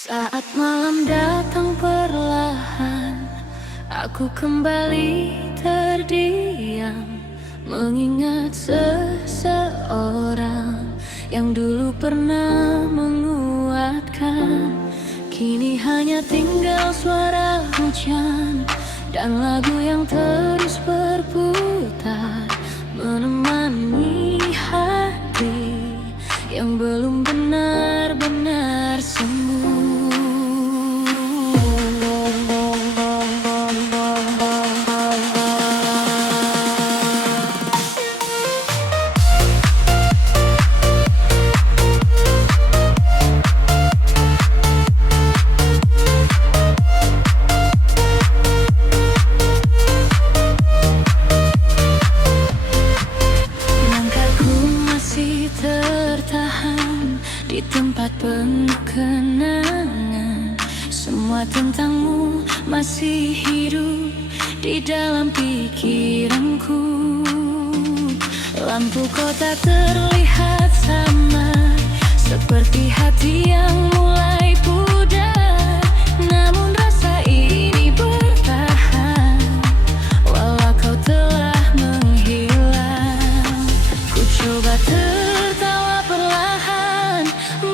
Saat malam datang perlahan, aku kembali terdiam, mengingat seseorang yang dulu pernah menguatkan. Kini hanya tinggal suara hujan dan lagu yang terus berputar, menemani hati yang belum benar-benar sembuh. Langkahku masih tertahan di tempat penuh kenangan. Semua tentangmu masih hidup di dalam pikiranku. Lampu kota terlihat sama, seperti hati yang mulai pudar. Namun rasa ini bertahan, walau kau telah menghilang. Ku coba tertawa perlahan,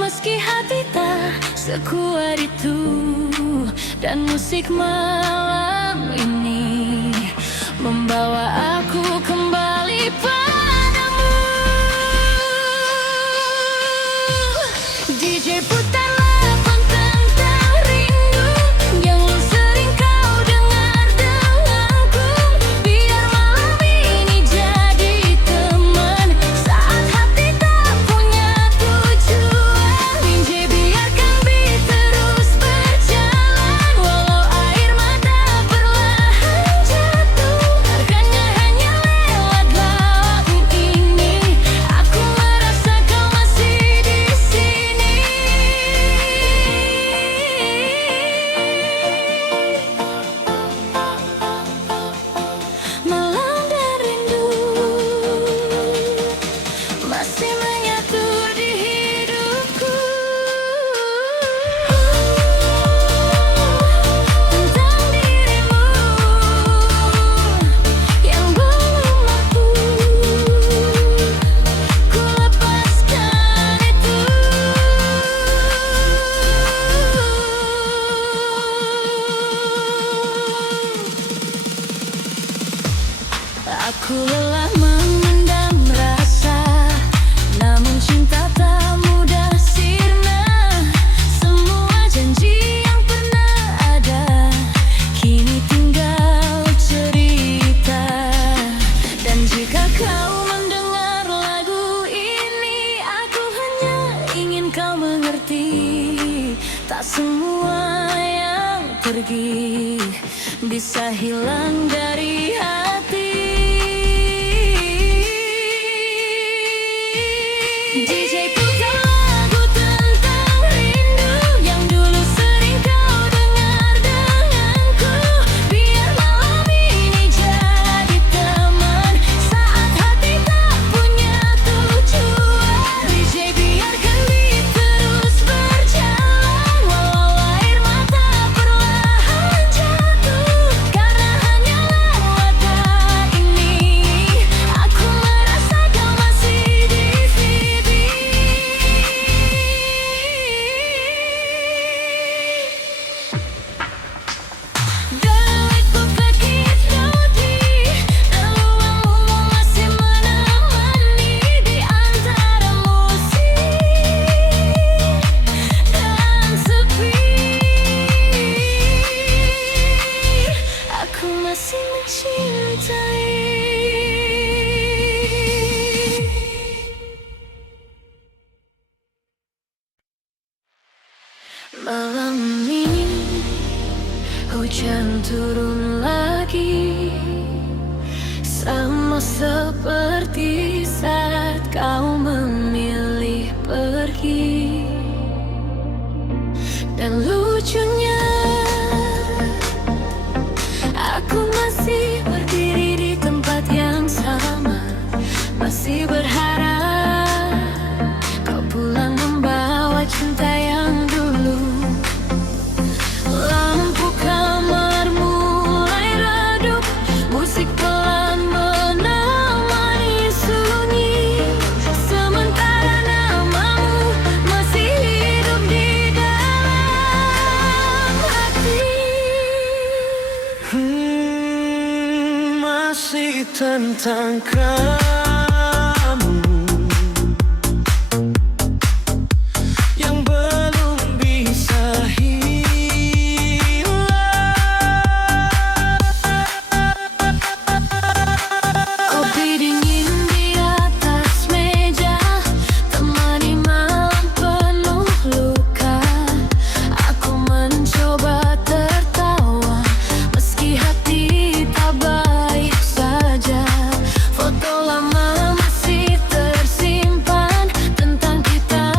meski hati tak sekuat itu. Dan musik malam ini membawa aku kembali padamu. DJ putarlah tentang rindu yang sering kau dengar denganku. Biar malam ini jadi teman saat hati tak punya tujuan. DJ biarkan beat terus berjalan, walau air mata perlahan jatuh. Harganya hanya lewat lagu ini, aku merasa kau masih di sini. Malam dan rindu masih menyatu di hidupku. Tentang dirimu yang belum mampu ku lepaskan itu. Aku lelah memendam rasa, namun cinta tak mudah sirna. Semua janji yang pernah ada kini tinggal cerita. Dan jika kau mendengar lagu ini, aku hanya ingin kau mengerti, tak semua yang pergi bisa hilang dari hati. DJ putar lagu tentang rindu yang dulu sering kau dengar denganku. Biar malam ini jadi teman saat hati tak punya tujuan. DJ biarkan beat terus berjalan, walau air mata perlahan jatuh. Karena hanya lewat lagu ini, aku merasa kau masih di sini. Delikku pekit roti, peluangmu masih menemani di antara musik dan sepi. Aku masih mencintai. Malam ini hujan turun lagi, sama seperti saat kau memilih pergi. Dan lucunya, aku masih berdiri di tempat yang sama, masih berharap kau pulang membawa cinta yang dulu tentang kamu yang belum bisa hilang. Kopi dingin di atas meja, temani malam penuh luka. Aku mencoba tertawa, meski hati tak baik saja. Foto lama masih tersimpan tentang kita,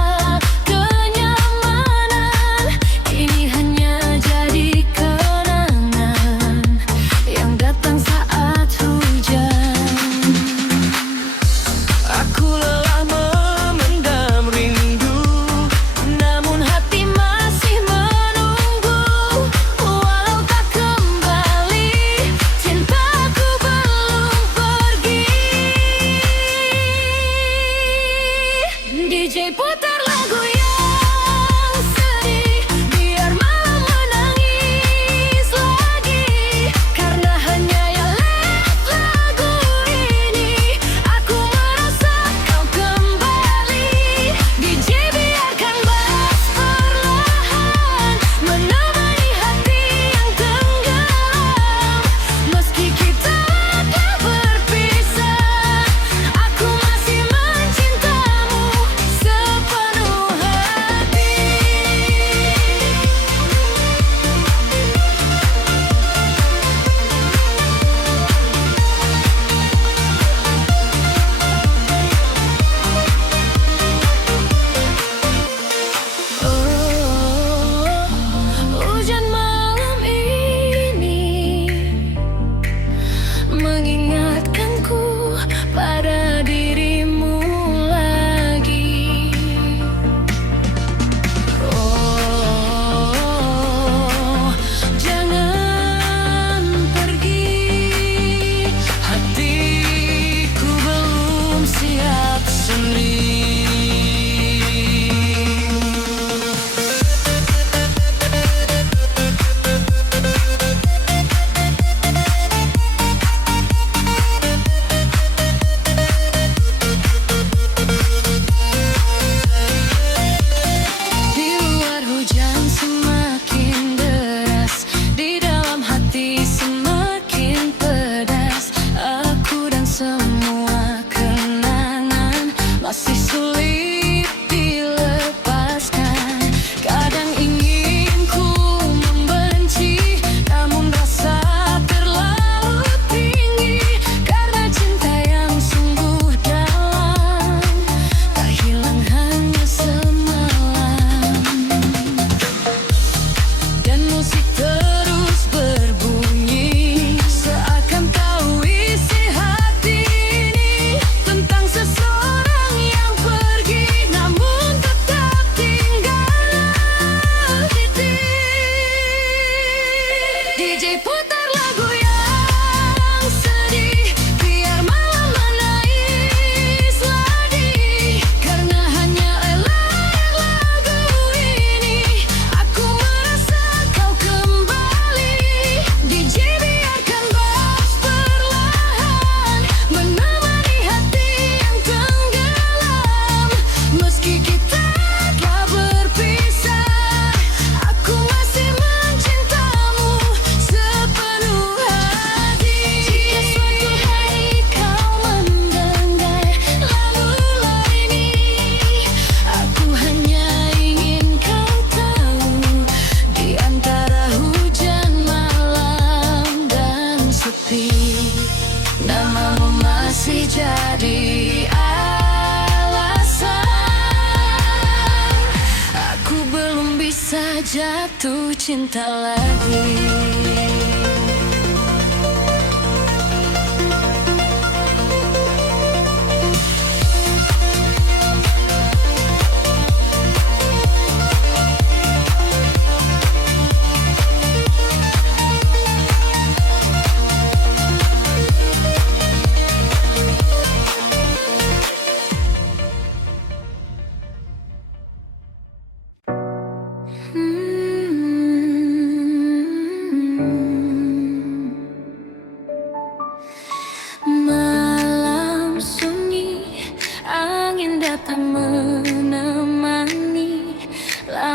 kenyamanan ini hanya jadi kenangan yang datang saat hujan. Aku lelah memendam rindu, Namun hati masih menunggu. Walau tak kembali, cintaku belum pergi. DJ putar lagu yang sedih, biar malam menangis lagi. Karena hanya yang lewat lagu ini, aku merasa kau kembali. DJ biarkan bass perlahan menemani hati yang tenggelam. Meski kita telah berpisah, aku masih mencintamu sepenuh hati. Hujan malam ini mengingatkanku pada dirimu lagi. Oh, jangan pergi, hatiku belum siap sendiri. Di luar hujan semakin deras, di dalam hati semakin pedas. Aku dan semua kenangan masih sulit dilepaskan. Kadang ingin ku membenci, namun rasa terlalu tinggi. Karena cinta yang sungguh dalam tak hilang hanya semalam. Dan musik terus berbunyi, seakan tahu isi hati ini tentang seseorang yang pergi, namun tetap tinggal titik. DJ putar lagu yang sedih, biar malam menangis lagi. Karena hanya elak lagu ini, aku merasa kau kembali. DJ biarkan bass perlahan menemani hati yang tenggelam. Meski kita telah berpisah, aku masih mencintamu sepenuh hati. Jika suatu hari kau mendengar lagu ini, aku hanya ingin kau tahu, di antara hujan malam dan sepi, namamu masih jadi alasan aku belum bisa jatuh cinta lagi.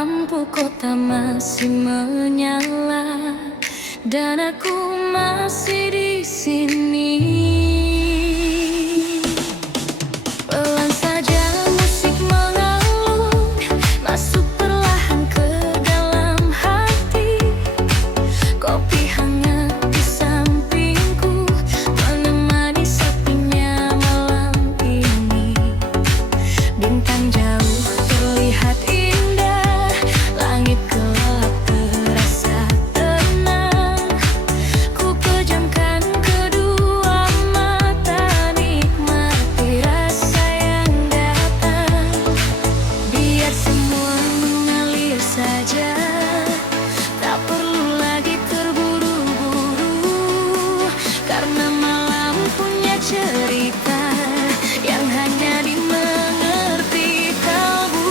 lampu kota masih menyala dan aku masih di sini. Pelan saja musik mengalun, masuk perlahan ke dalam hati. Kopi hangat di sampingku, menemani sepinya malam ini. Bintang jauh terlihat indah, langit gelap terasa tenang. Ku pejamkan kedua mata, nikmati rasa yang datang. Biar semua mengalir saja, tak perlu lagi terburu-buru, karena malam punya cerita yang hanya dimengerti kalbu.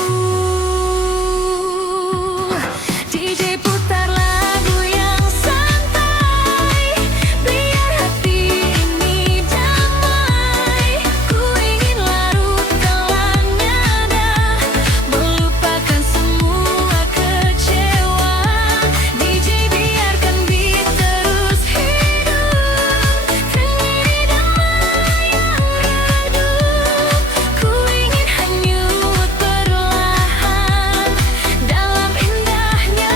DJ putar lagu yang santai, biar hati ini damai. Ku ingin larut dalam nada, melupakan semua kecewa. DJ biarkan beat terus hidup, tengiri damai yang redup. Ku ingin hanyut perlahan dalam indahnya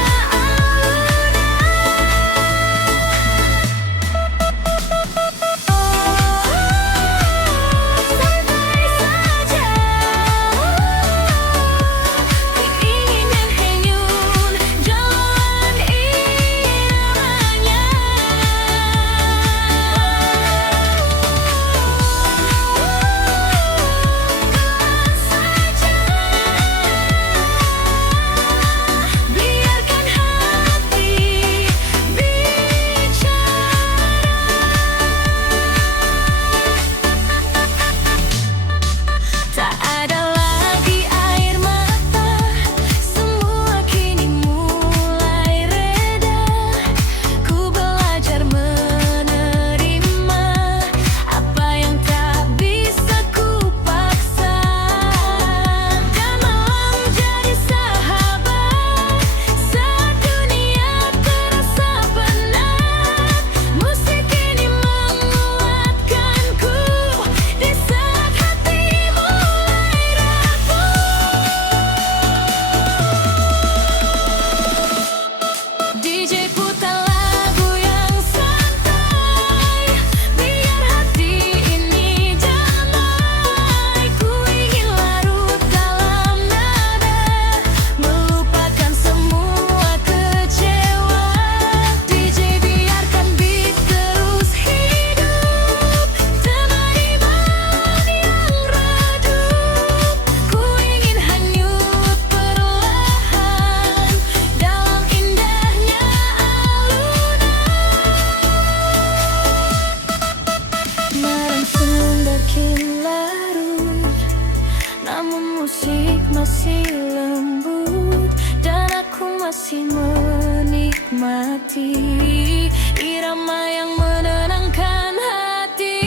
santai saja. Ku ingin hanyut jalan iramanya. Biarkan hati bicara. Tak ada lagi air mata, semua kini mulai reda. Ku belajar menerima apa yang tak bisa ku paksa, dan malam jadi sahabat saat dunia terasa penat. Musik ini menguatkanku di saat hati mulai rapuh. DJ putar lagu yang santai, biar hati ini damai. Ku ingin larut dalam nada, melupakan semua kecewa. DJ biarkan beat terus hidup, temani malam yang redup. Ku ingin hanyut perlahan dalam indahnya alunan. Malam semakin larut, namun musik masih lembut, dan aku masih menikmati irama yang menenangkan hati.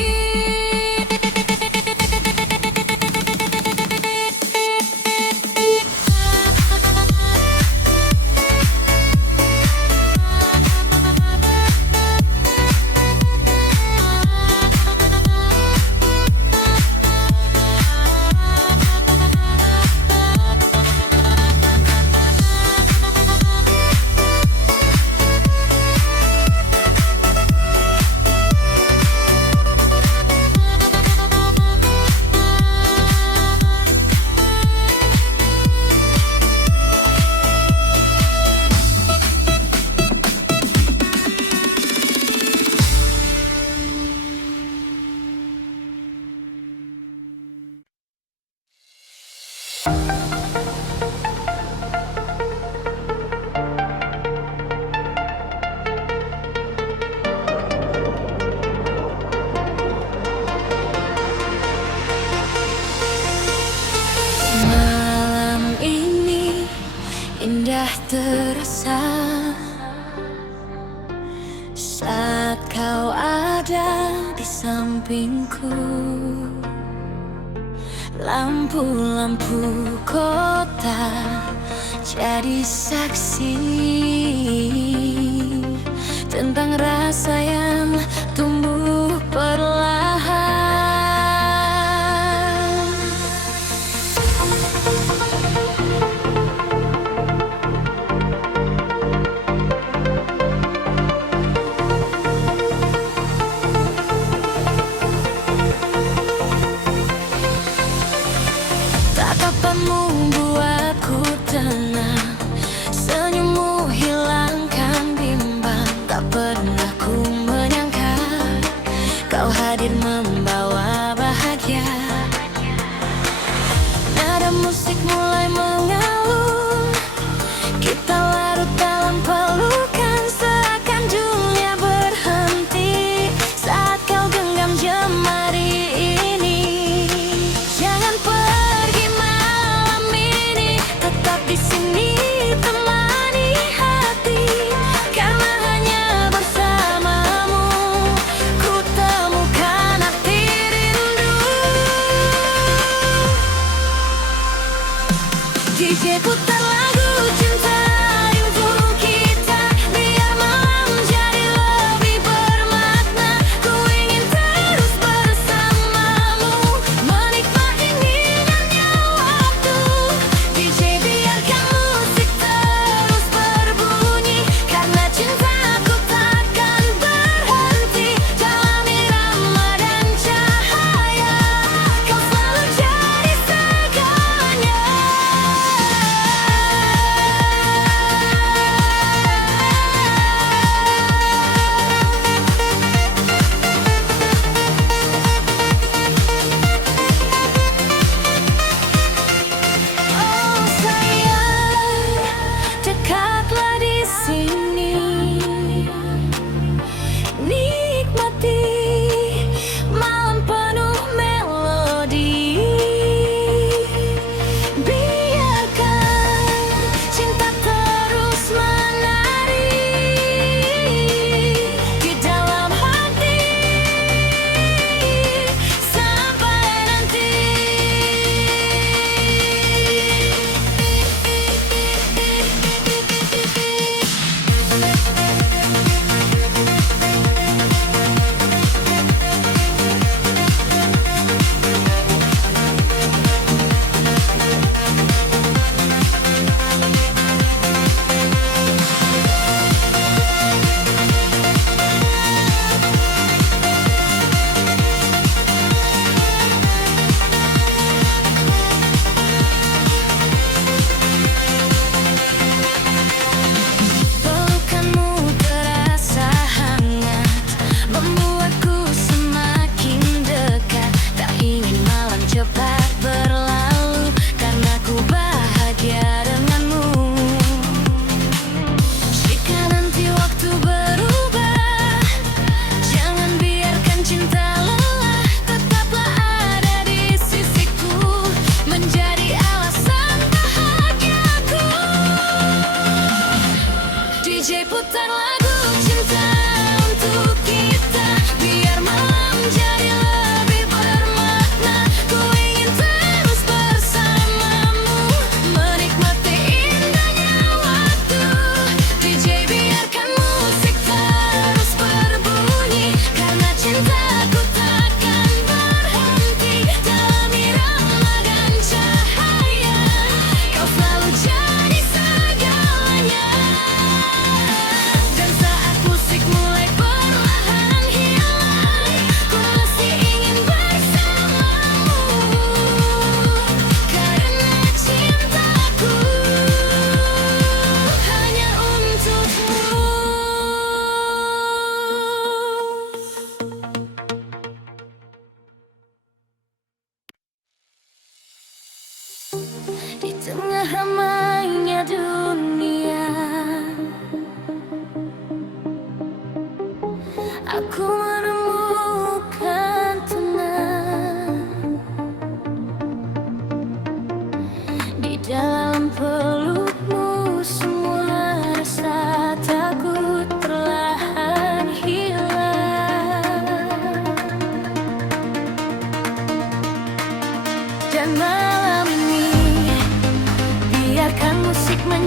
indah terasa saat kau ada di sampingku. Lampu-lampu kota jadi saksi tentang rasa yang tumbuh perlahan. Tatapanmu buatku tenang, senyummu hilangkan bimbang. Tak pernah ku menyangka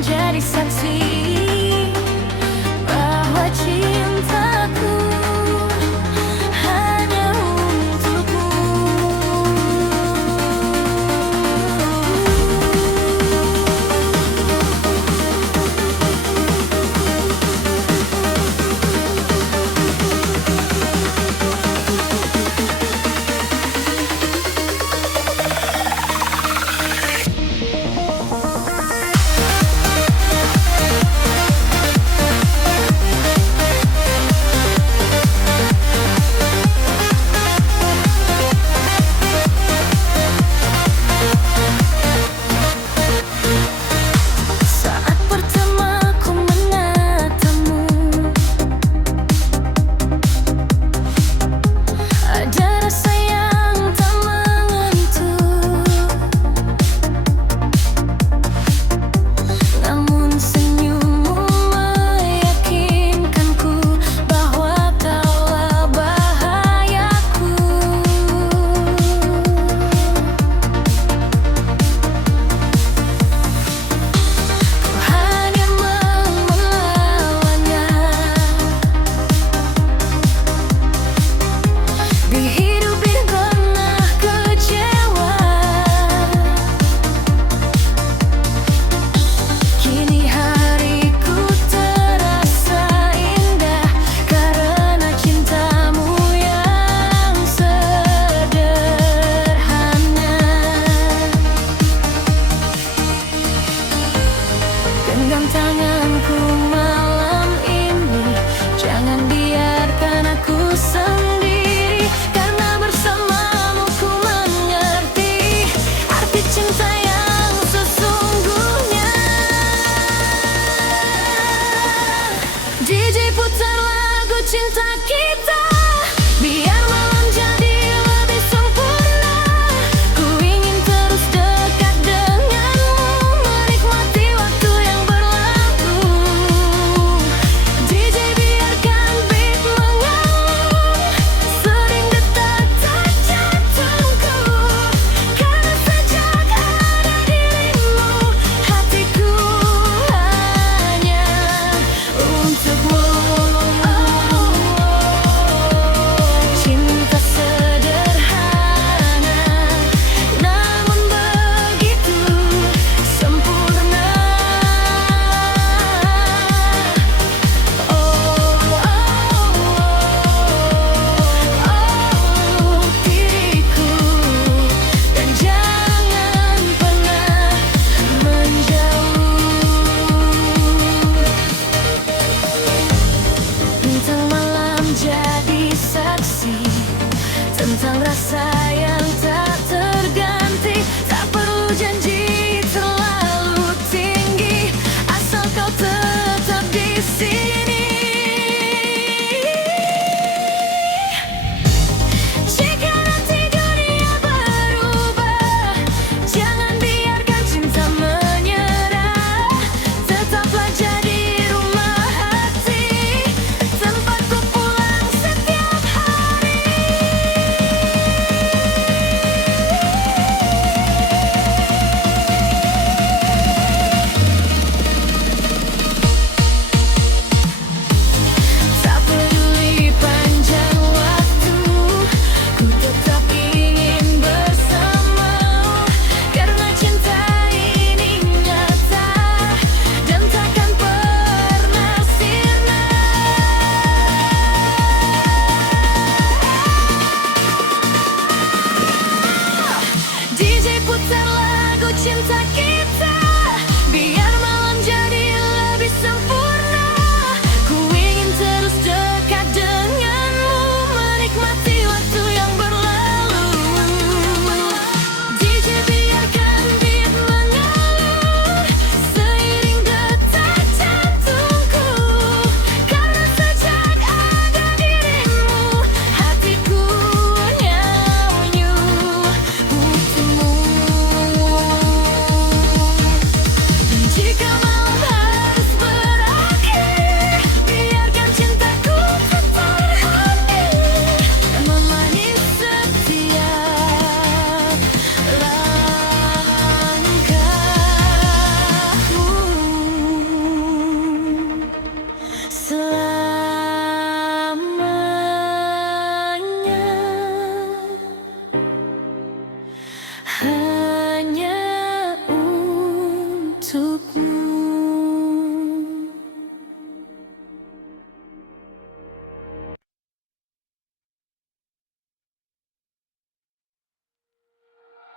menjadi saksi bahwa cintaku hanya untukmu. Saat pertama ku menatapmu, ada rasa yang tak menentu. Namun senyummu meyakinkanku bahwa kaulah bahayaku. Ku hanya melawannya. Di hidup ini pernah kecewa, kini hariku terasa indah karena cintamu yang sederhana. Genggam tanganku malam ini, jangan biarkan aku sendiri, karena bersamamu ku mengerti arti cinta yang sesungguhnya. DJ putar lagu cinta kita, biar malam jadi lebih sempurna. Ku ingin terus dekat denganmu, menikmati waktu yang berlalu. DJ biarkan beat mengalun, sering detak tak jantungku, karena sejak ada dirimu, hatiku hanya untukmu.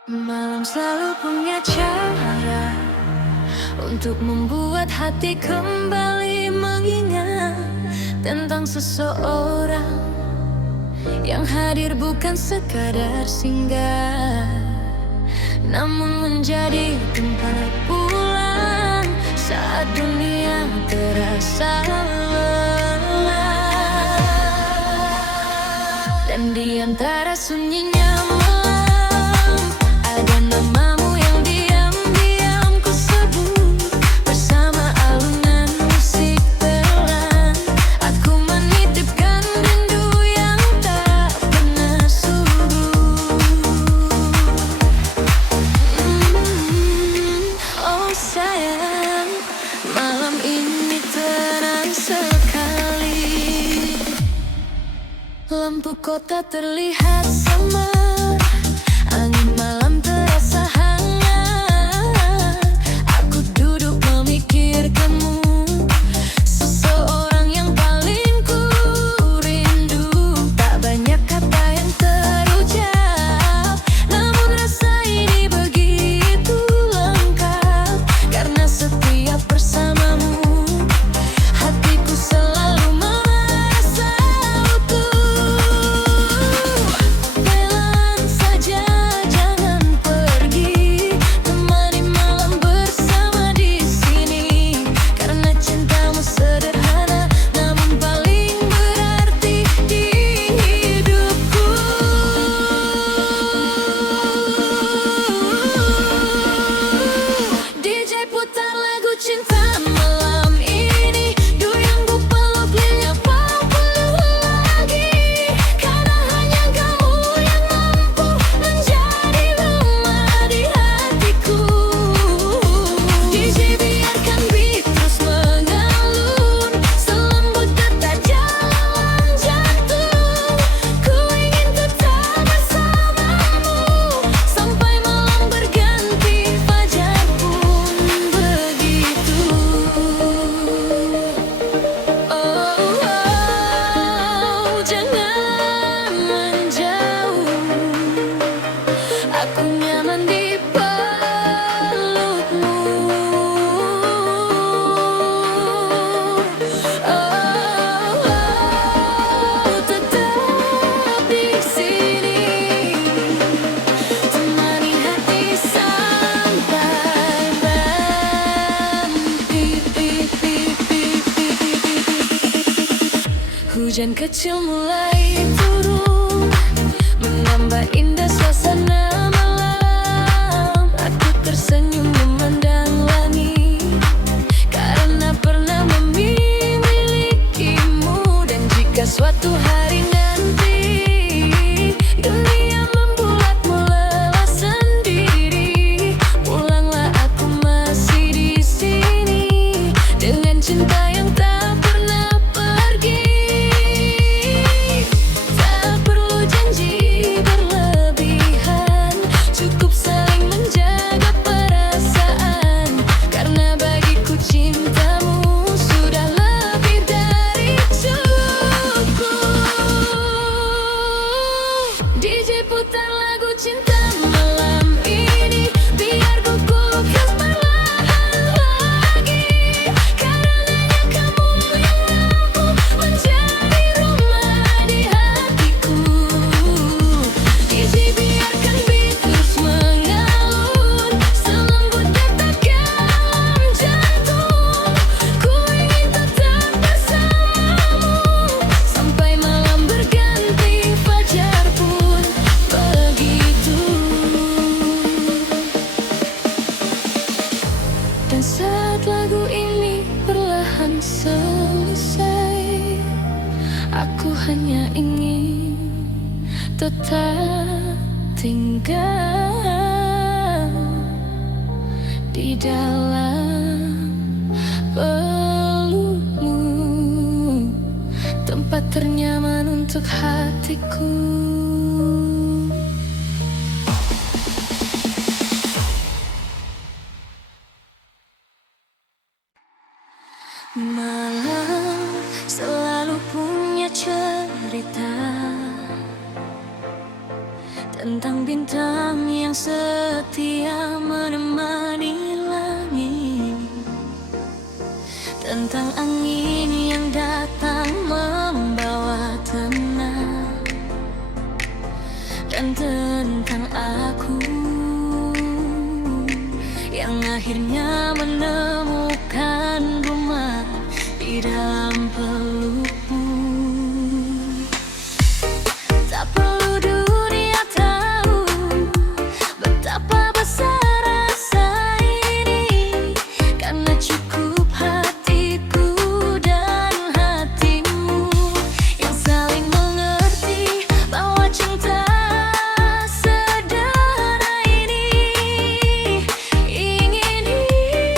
Malam selalu punya cara untuk membuat hati kembali mengingat tentang seseorang yang hadir bukan sekadar singgah, namun menjadi tempat pulang saat dunia terasa lelah. Dan di antara sunyinya malam, ada namamu yang diam-diam ku sebut. Bersama alunan musik pelan, aku menitipkan rindu yang tak pernah surut. Oh sayang, malam ini tenang sekali. Lampu kota terlihat samar, angin malam terasa hangat. Aku duduk memikirkanmu, seseorang yang paling ku rindu. Tak banyak kata yang terucap, namun rasa ini begitu lengkap. Karena setiap bersamamu, hatiku selalu merasa utuh. Pelan saja, jangan pergi, temani malam bersama di sini. Karena cintamu sederhana, namun paling berarti di hidupku. DJ putar lagu cinta malam ini, yang ku peluk lilnya peluk lagi. Karena hanya kamu yang mampu menjadi rumah di hatiku. DJ biarkan beat terus mengalun, selembut detak jalan jantung. Ku ingin tetap bersamamu sampai malam berganti fajar pun begitu. Oh, jangan menjauh, aku nyaman di pelukmu. Oh, tetap di sini, temani hati sampai berhenti. Hujan kecil mulai turun, menambah indah suasana malam. Aku tersenyum memandang langit, karena pernah memilikimu. Dan jika suatu hari nanti dunia membuatmu lelah sendiri, pulanglah, aku masih di sini dengan cinta yang tak pernah pergi. Tak perlu janji berlebihan, cukup saling menjaga perasaan. Karena bagiku cintamu sudah lebih dari cukup. DJ putar lagu cinta malam ini, biar ku lukis perlahan lagi. Karena kamu yang mampu menjadi rumah di hatiku. DJ biarkan beat terus mengalun, selembut detak dalam jantung. Ku ingin tetap bersamamu sampai malam berganti fajar pun begitu. Dan saat lagu ini perlahan selesai, aku hanya ingin tetap tinggal di dalam pelukmu, tempat ternyaman untuk hatiku. Malam selalu punya cerita tentang bintang yang setia menemani langit, tentang angin yang datang membawa tenang, dan tentang aku yang akhirnya menemukan rumah di dalam pelukmu. Tak perlu dunia tahu betapa besar rasa ini, karena cukup hatiku dan hatimu yang saling mengerti bahwa cinta sederhana ini ingin hidup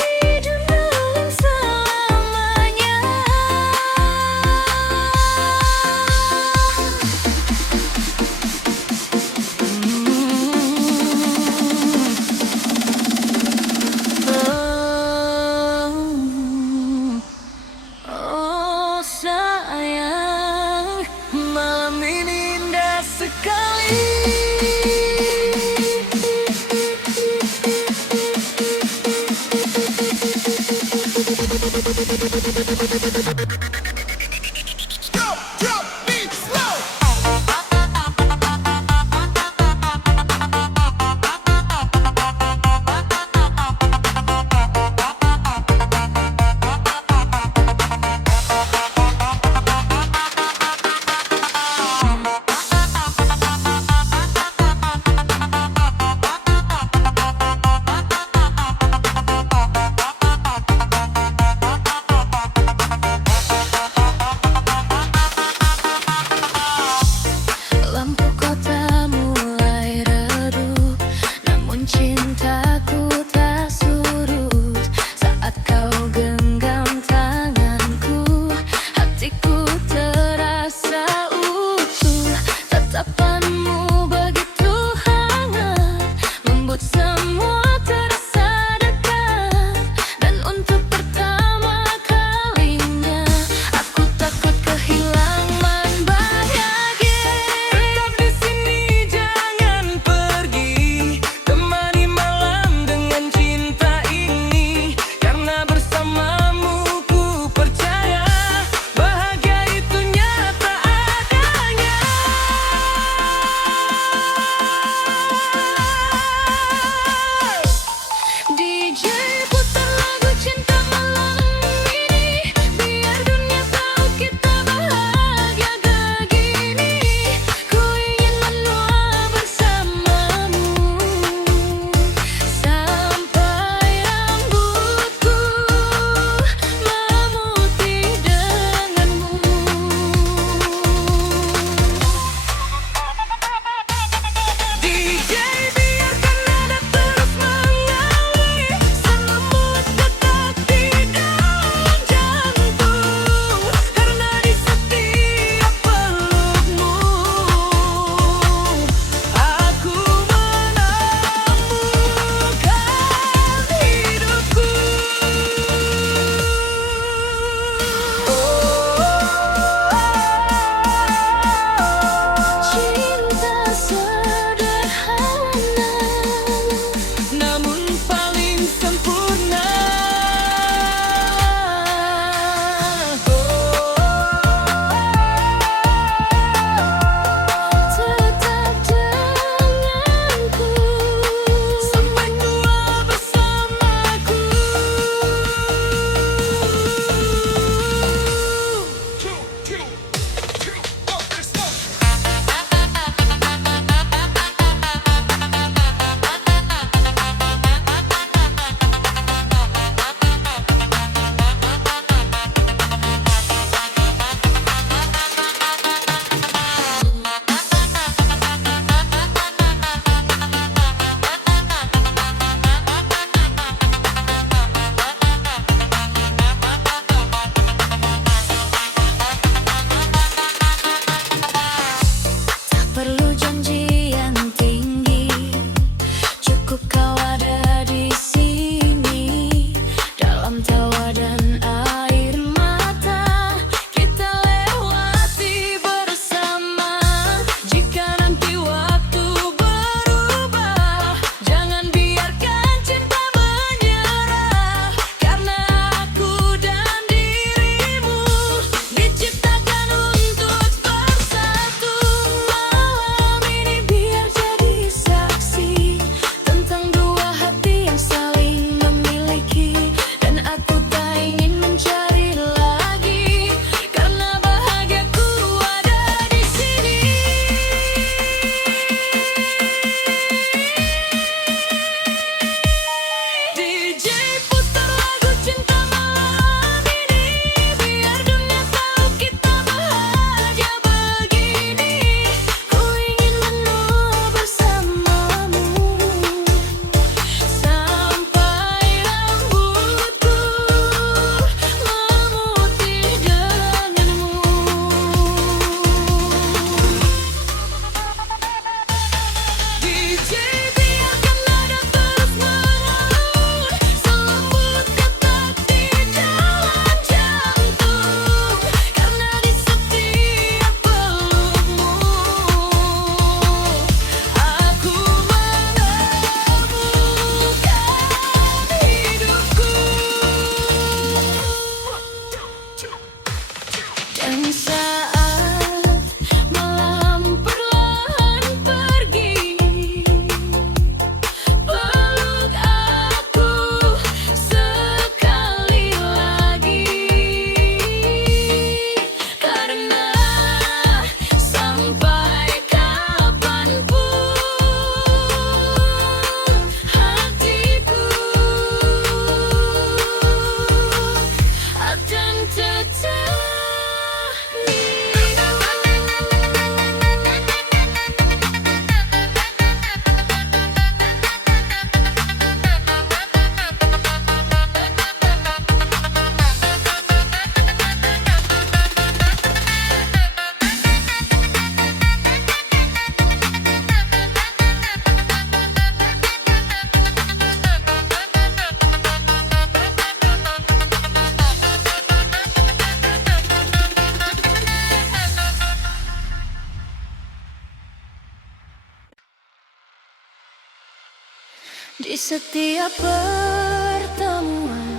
setiap pertemuan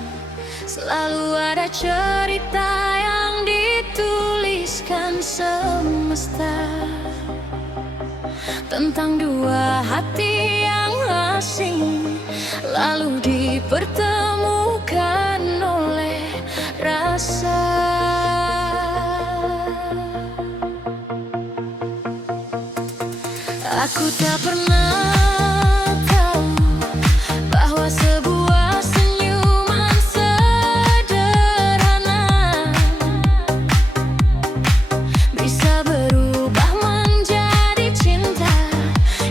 selalu ada cerita yang dituliskan semesta tentang dua hati yang asing, lalu dipertemukan oleh rasa. Aku tak pernah tahu bahwa sebuah senyuman sederhana bisa berubah menjadi cinta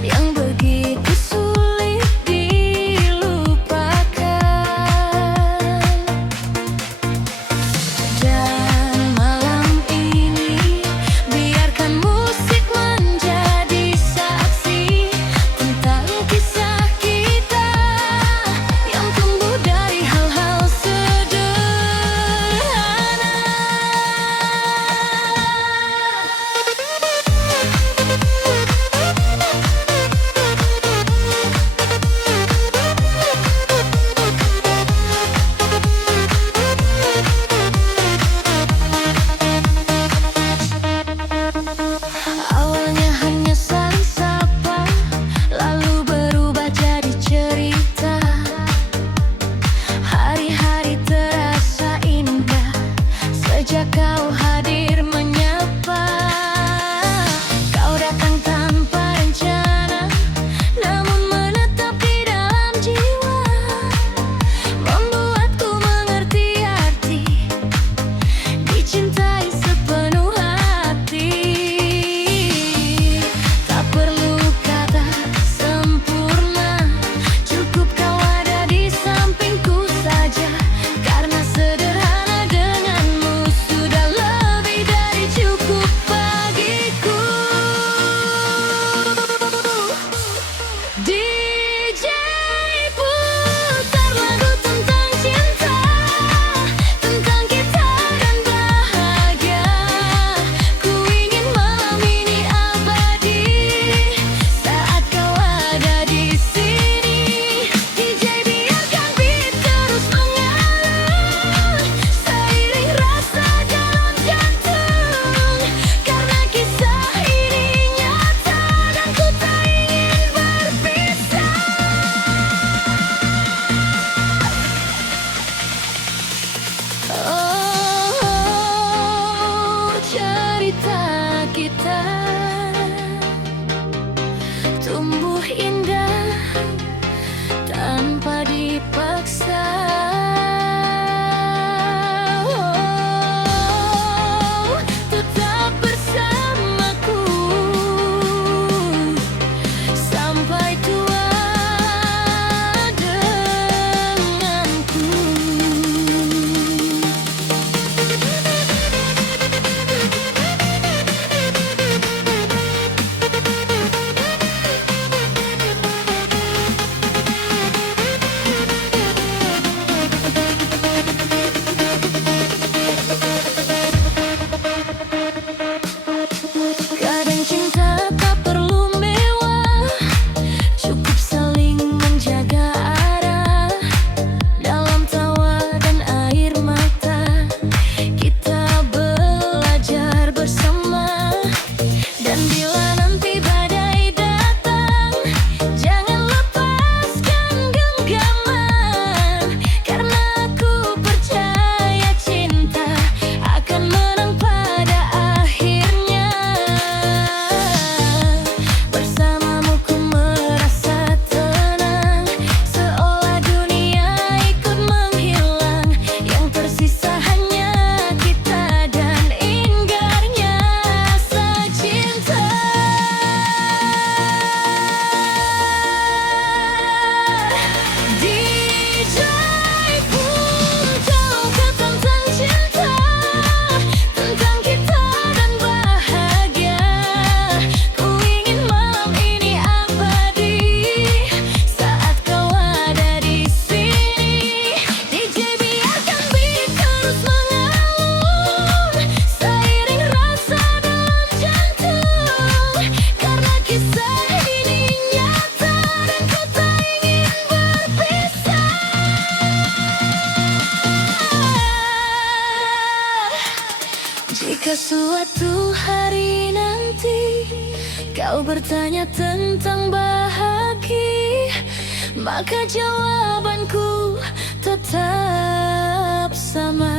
yang begitu sulit dilupakan. Dan malam ini biarkan musik menjadi saksi tentang kisah kita yang tumbuh dari hal-hal sederhana. Awalnya hanya saling sapa, lalu berubah jadi cerita. Hari-hari terasa indah sejak kau hadir menyapa. Kau datang tanpa rencana, namun menetap di dalam jiwa, membuatku mengerti arti dicintai sepenuh hati. Tak perlu kata sempurna, cukup kau ada di sampingku saja. Karena sederhana denganmu sudah lebih dari cukup bagiku. DJ putar lagu tentang cinta, tentang kita dan bahagia. Ku ingin malam ini abadi saat kau ada di sini. DJ biarkan beat terus mengalir seiring rasa dalam jantung. Karena kisah ini nyata dan ku tak ingin berpisah. Oh, cerita kita tumbuh indah tanpa dipaksa. Oh, tetap bersamaku sampai tua denganku. Jika suatu hari nanti kau bertanya tentang bahagia, maka jawabanku tetap sama.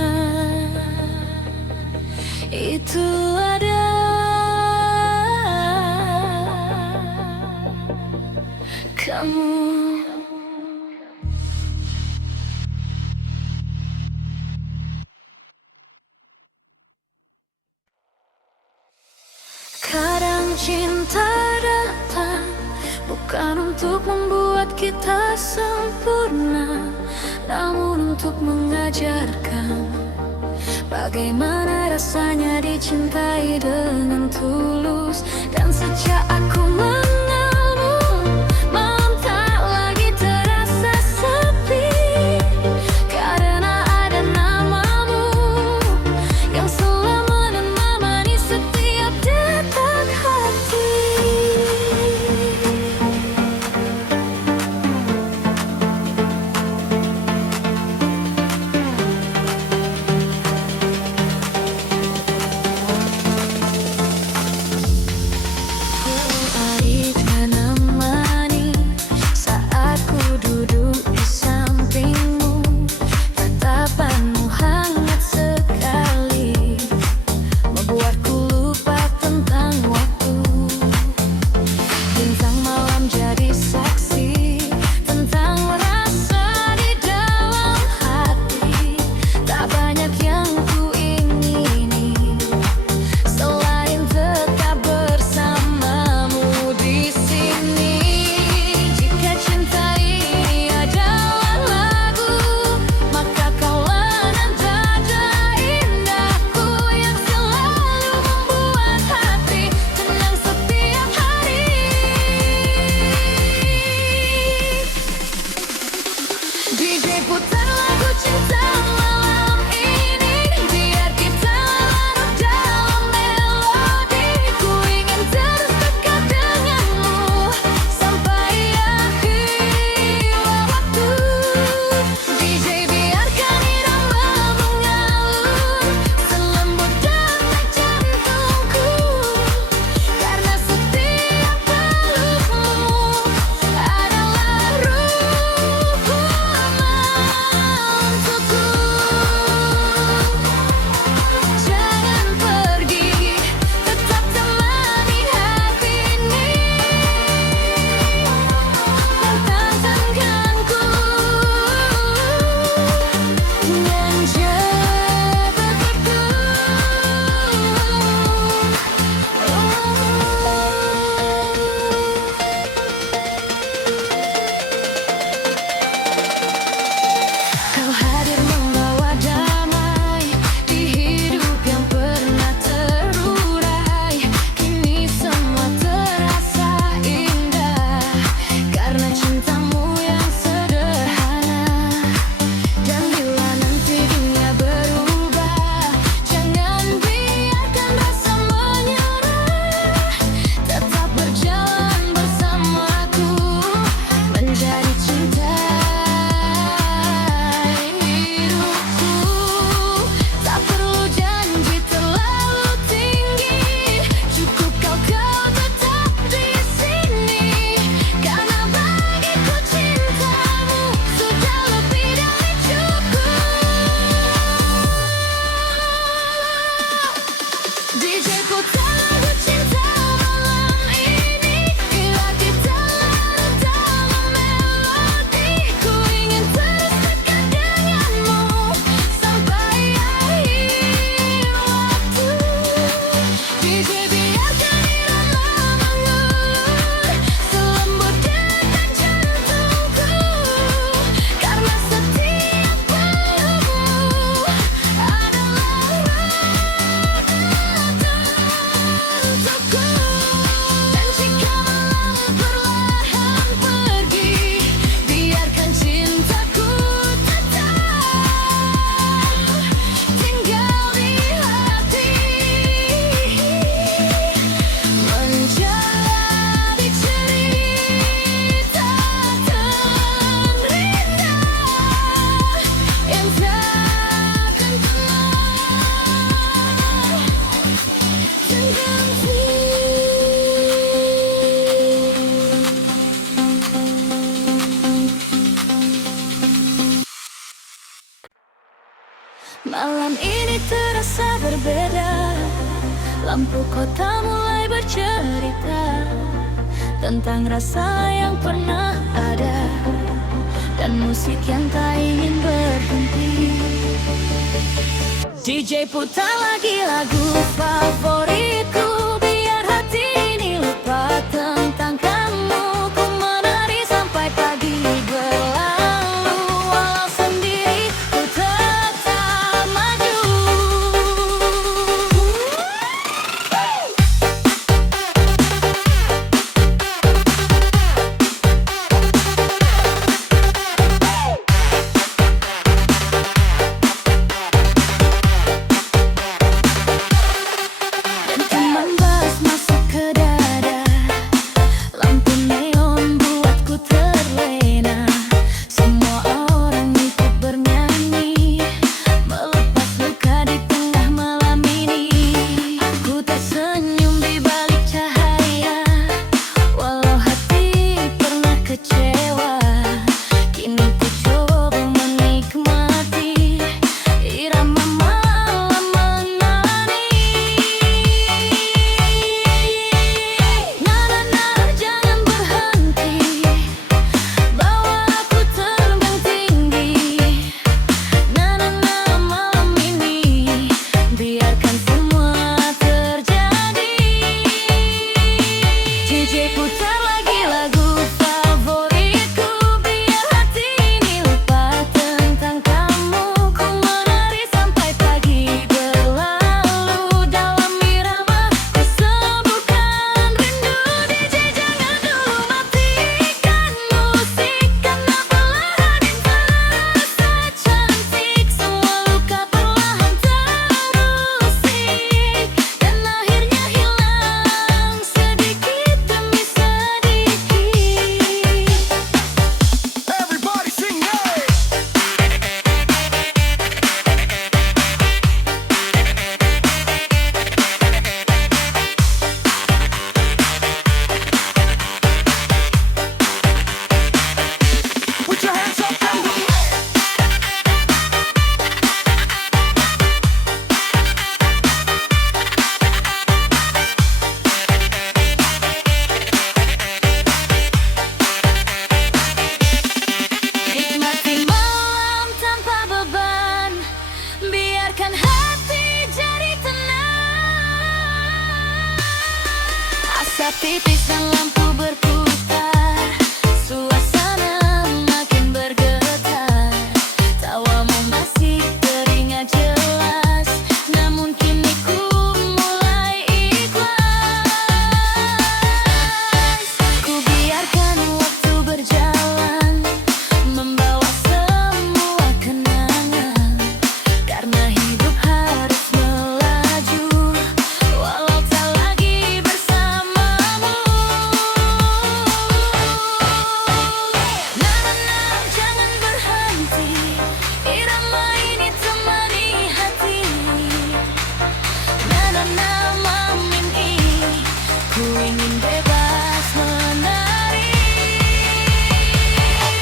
Itu ada kamu. Kadang cinta datang bukan untuk membuat kita sempurna, namun untuk mengajarkan bagaimana rasanya dicintai dengan tulus. Dan sejak aku mengenalmu, malam tak lagi terasa sepi, karena ada namamu yang selama dan menemani setiap detak hati. Hari terasa berbeda. Lampu kota mulai bercerita tentang rasa yang pernah ada dan musik yang tak ingin berhenti. DJ putar lagi lagu favoritku, biar hati ini lupa tentang kamu. Ku menari sampai pagi berlalu, walau sendiri ku tetap maju. Asap tipis dan lampu berputar, suasana makin bergetar. Tawamu masih teringat jelas, namun kini ku mulai ikhlas. Ku biarkan waktu berjalan, membawa semua kenangan, karena hidup harus melaju walau tak lagi bersamamu. Nah, jangan berhenti, irama ini temani hati. Malam ini ku ingin bebas menari.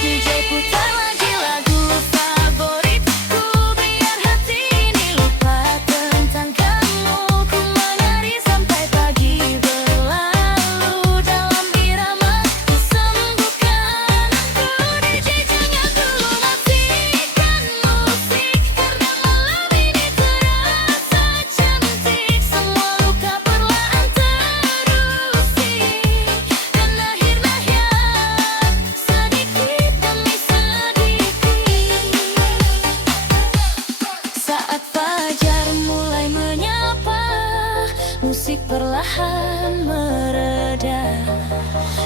DJ putar lagi lagu favoritku, biar hati ini lupa tentang kamu. Ku menari sampai pagi berlalu, dalam irama ku sembuhkan aku. DJ jangan dulu matikan musik, karena malam ini terasa cantik. Semua luka perlahan terusik, dan akhirnya hilang sedikit demi sedikit. Saat fajar mulai menyapa, musik perlahan mereda.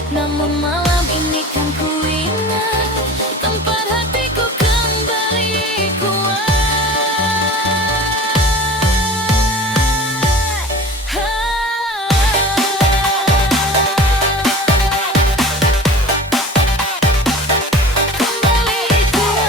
Namun malam ini kan ku ingat tempat hatiku kembali kuat. Kembali kuat.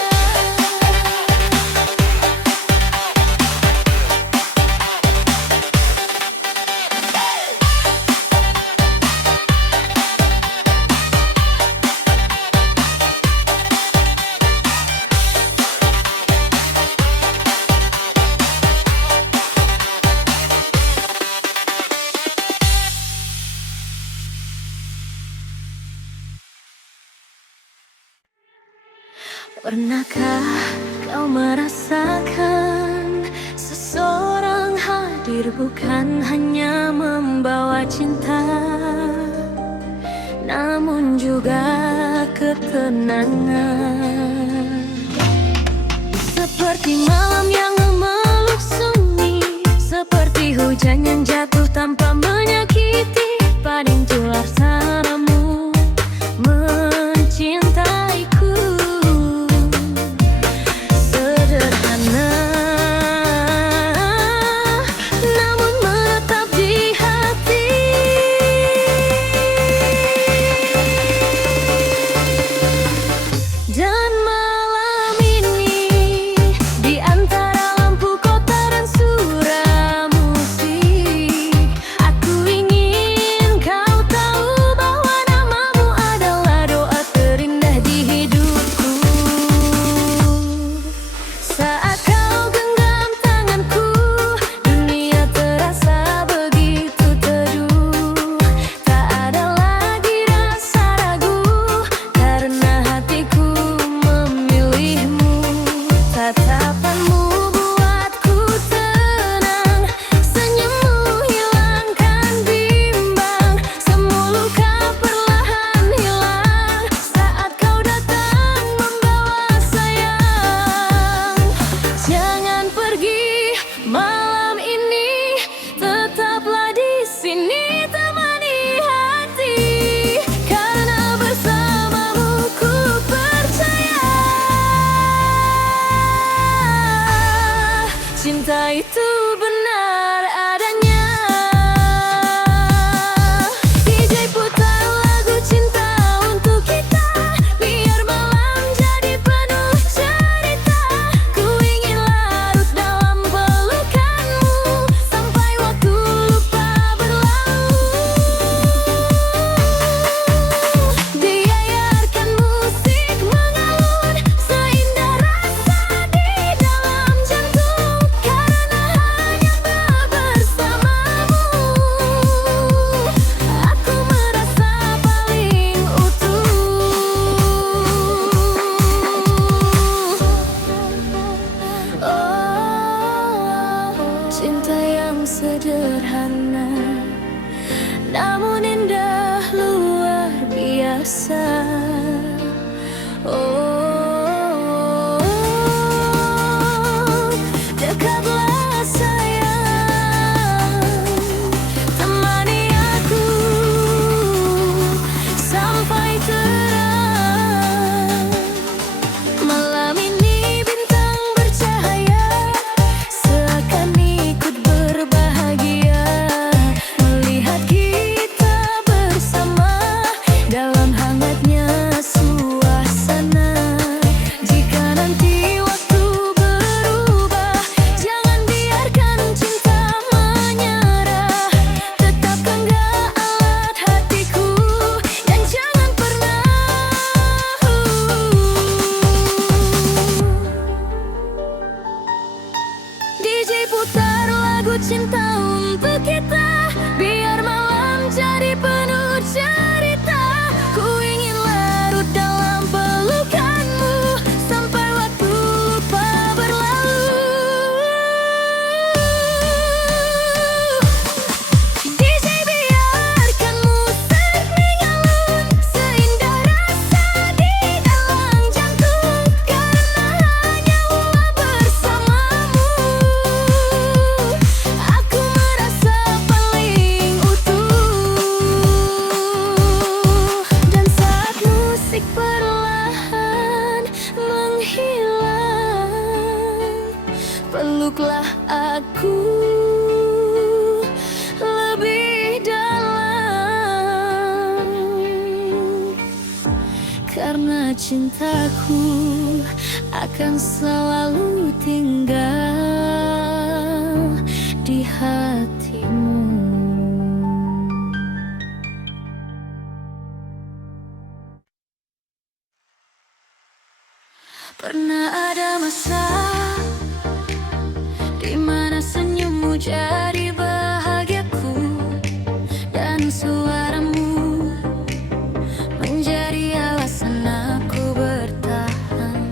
Pernahkah kau merasakan seseorang hadir bukan hanya membawa cinta, namun juga ketenangan? Seperti malam yang memeluk sunyi, seperti hujan yang jatuh tanpa menyakiti, pading tular sanamu mencintaiku. Sederhana namun menetap di hati. Dan malam ini di antara lampu kota dan suara musik, aku ingin kau tahu bahwa namamu adalah doa terindah di hidupku. Saat kau genggam tanganku, dunia terasa begitu teduh. Tak ada lagi rasa ragu, karena hatiku memilihmu. Tatapanmu buatku tenang, senyummu hilangkan bimbang. Semua luka perlahan hilang saat kau datang membawa sayang. Jangan pergi malam ini, tetaplah di sini temani hati, karena bersamamu ku percaya. Cinta itu benar adanya. DJ putar lagu cinta untuk kita, biar malam jadi penuh cerita. Ku ingin larut dalam pelukanmu sampai waktu lupa berlalu. Biarkan musik mengalun seindah rasa di dalam jantung, karena hanya bersamamu aku merasa paling utuh. Oh, cinta yang sederhana namun indah luar biasa. Oh, dekatlah sayang, temani aku sampai terang. Malam ini bintang bercahaya, seakan ikut berbahagia melihat kita bersama dalam hangatnya suasana. Jika nanti waktu berubah, jangan biarkan cinta menyerah. Tetap genggam erat hatiku dan jangan pernah. DJ putar lagu cinta untuk kita, biar malam jadi penuh cerita. Ku ingin larut dalam pelukanmu sampai waktu lupa berlalu. DJ biarkan musik mengalun seindah rasa di dalam jantung, karena hanya bersamamu aku merasa paling utuh. Dan saat musik perlahan menghilang, peluklah aku lebih dalam, karena cintaku akan selalu tinggal di hatimu. Pernah ada masa di mana senyummu jadi bahagiaku, dan suaramu menjadi alasan aku bertahan.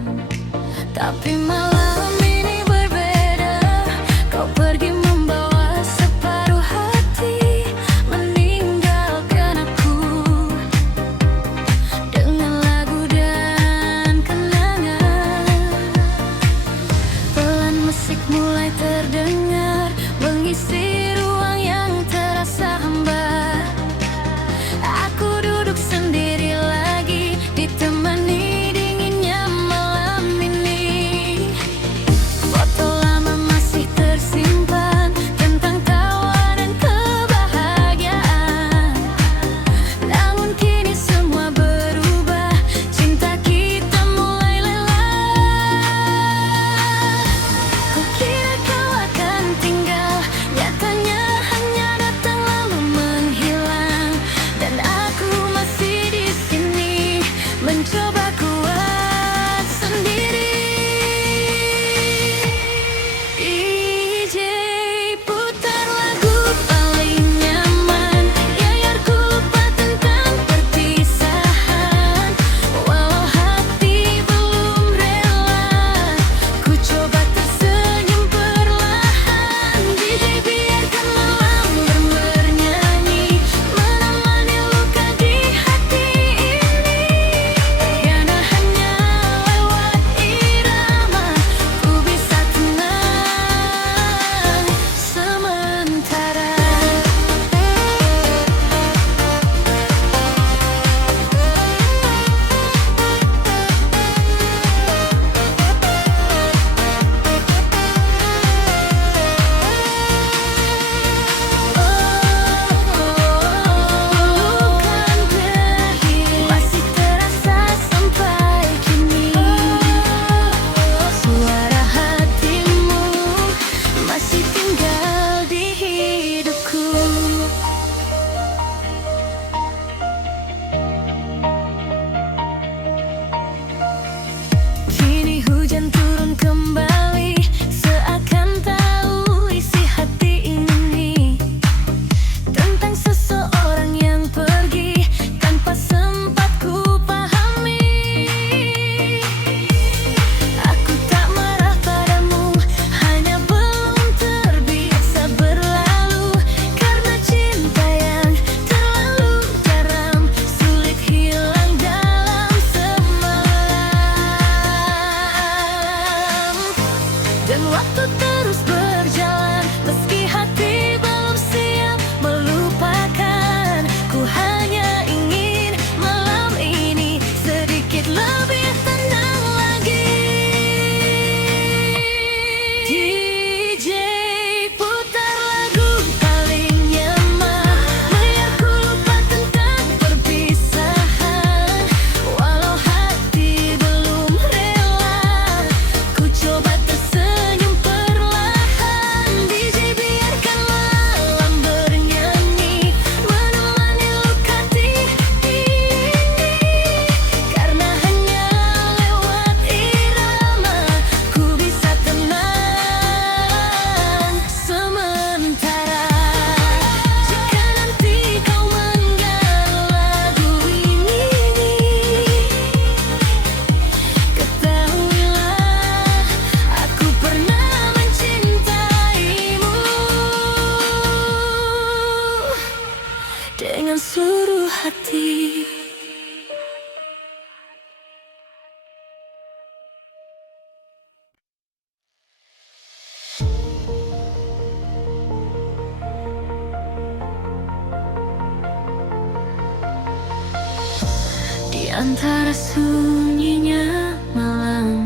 antara sunyinya malam.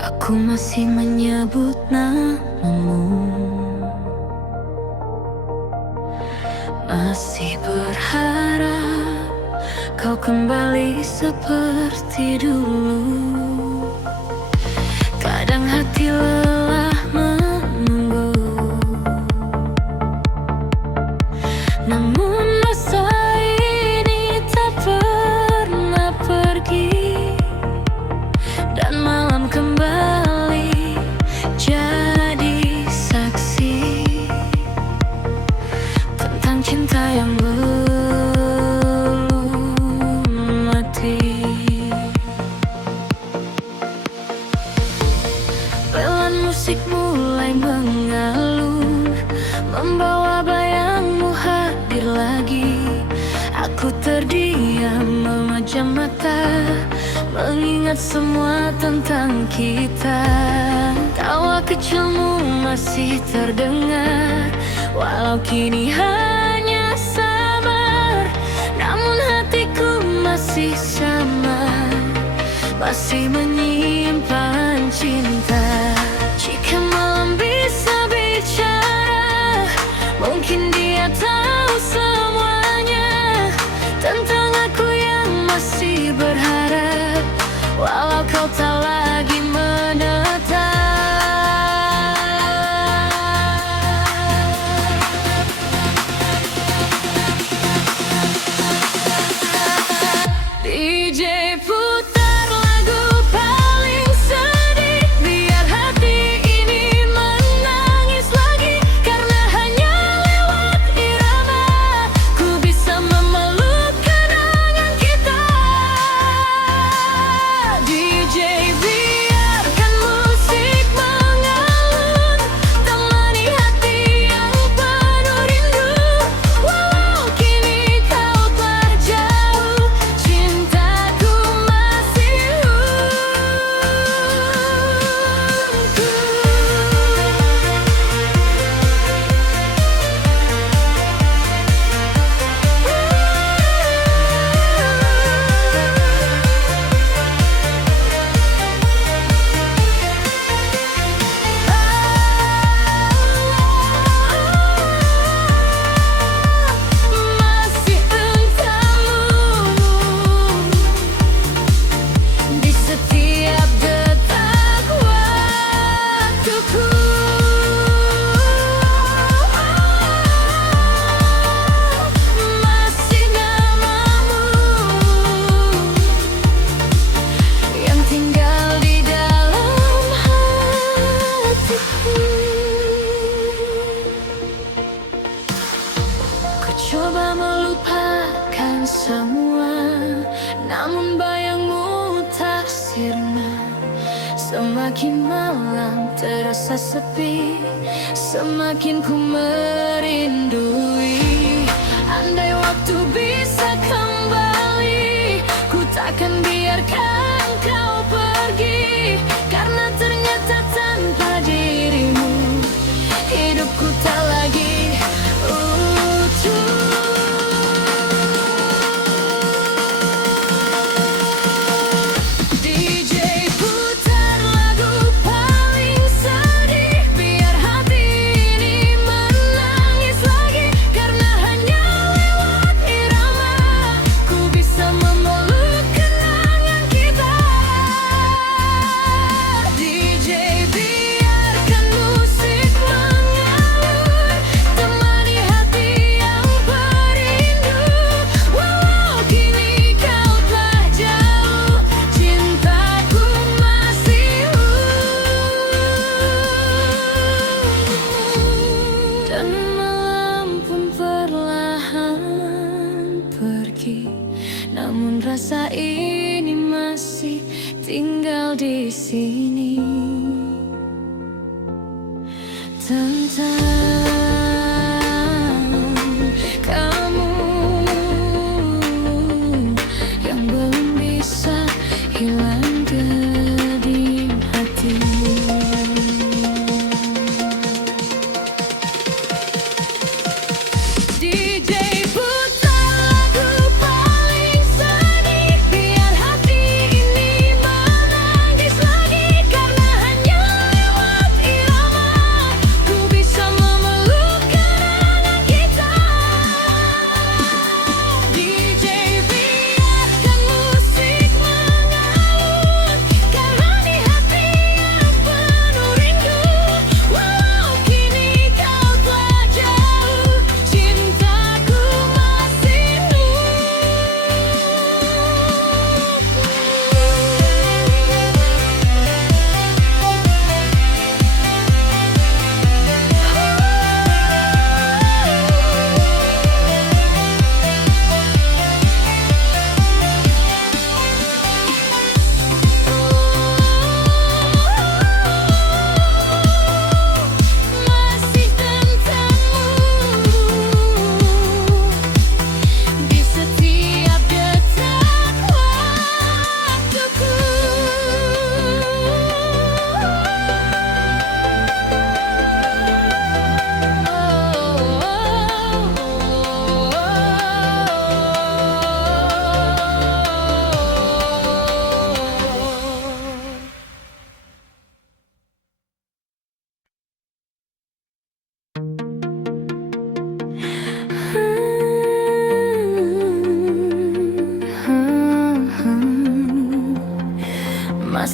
Aku masih menyebut namamu, masih berharap kau kembali seperti dulu. Kadang hati lelah menunggu, namun rasa ini tak pernah pergi. Dan malam kembali jadi saksi tentang cinta yang belum mati. Pelan musik mulai mengalun, membawa bayangmu hadir lagi. Aku terdiam memejam mata, mengingat semua tentang kita. Tawa kecilmu masih terdengar, walau kini hanya samar. Namun hatiku masih sama, masih menyimpan cinta. Jika malam bisa bicara, mungkin dia tahu semuanya tentang aku yang masih berharap, walau kau tak lagi menetap. DJ putar lagu paling sedih, biar hati ini menangis lagi. Karena hanya lewat irama ku bisa memeluk kenangan kita. DJ biarkan musik mengalun, temani hati yang penuh rindu. Walau kini kau telah jauh, cintaku masih masih untukmu di setiap detak waktuku. Masih namamu yang tinggal di dalam hatiku. Ku coba melupakan semua, namun bayangmu tak sirna. Semakin malam terasa sepi, semakin ku merindui. Andai waktu bisa kembali, ku takkan biarkan kau pergi. Karena ternyata tanpa dirimu, hidupku tak lagi utuh. DJ putar lagu paling sedih, biar hati ini menangis lagi. Karena hanya lewat irama ku bisa memeluk kenangan kita. DJ biarkan musik mengalun, temani hati yang berindu. Walau kini kau telah jauh, cintaku masih dan malam pun perlahan pergi. Namun rasa ini masih tinggal di sini tentang kamu yang belum bisa hilang di hati. DJ putar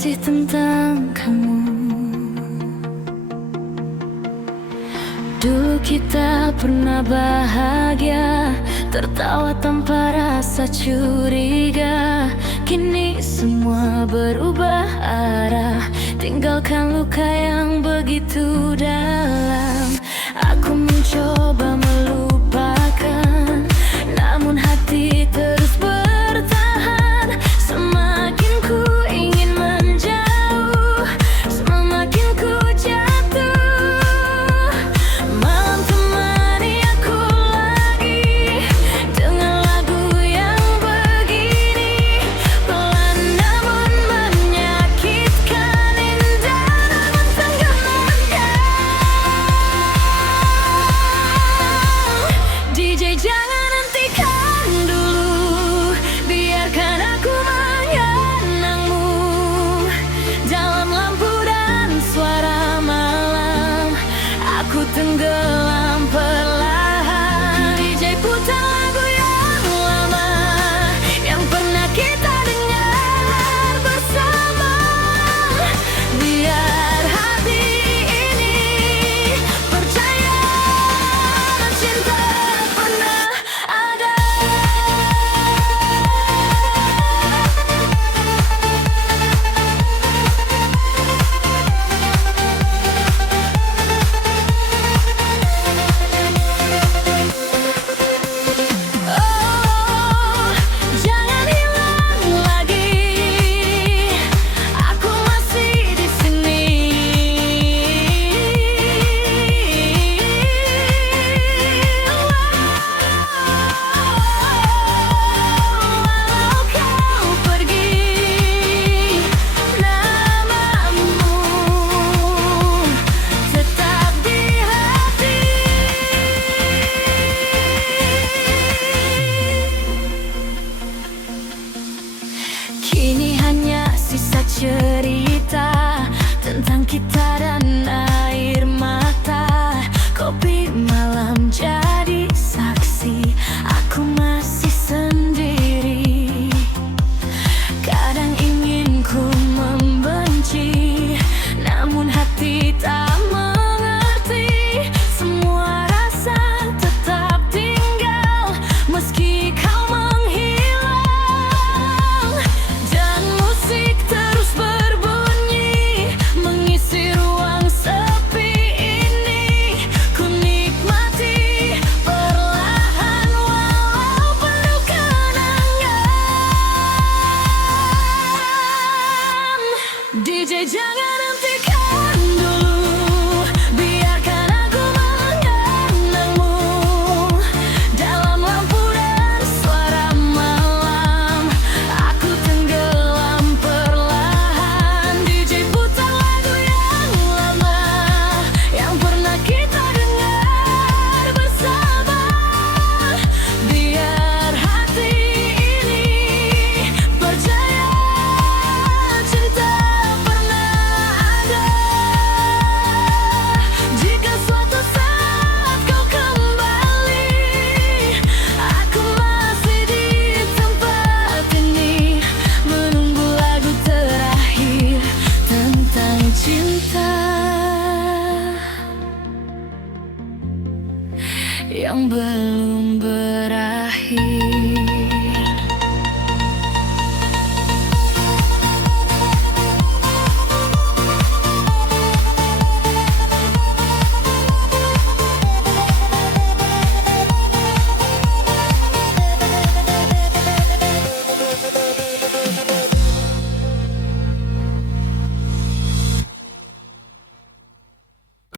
masih tentang kamu. Dulu kita pernah bahagia, tertawa tanpa rasa curiga. Kini semua berubah arah, tinggalkan luka yang begitu dalam. Aku mencoba melupakan, namun hati terus bertahan. Semakin ku ingin menjauh, semakin ku jatuh. Malam temani aku lagi dengan lagu yang begini, pelan namun menyakitkan, indah namun tenggelamkan. DJ jangan hentikan dulu, biarkan aku mengenangmu. Dalam lampu dan suara malam, aku tenggelam perlahan. DJ putar lagu yang lama, yang pernah kita dengar bersama. Biar hati ini percaya cinta pernah ada. Oh, jangan hilang lagi, aku masih di sini. Walau kau pergi, namamu tetap di hati. Kini hanya sisa cerita tentang kita dan air mata. Kopi malam jadi saksi, aku masih sendiri. Kadang ingin ku membenci, namun hati tak mengerti. Semua rasa tetap tinggal meski kau menghilang. Dan musik terus berbunyi, mengisi ruang sepi ini. Ku nikmati perlahan walau penuh kenangan. DJ jangan hentikan dulu, biarkan aku mengenangmu. Dalam lampu dan suara malam, aku tenggelam perlahan. DJ putar lagu yang lama, yang pernah kita dengar bersama. Biar hati ini percaya cinta pernah ada. Jika suatu saat kau kembali, aku masih di tempat ini, menunggu lagu terakhir tentang cinta yang belum berakhir.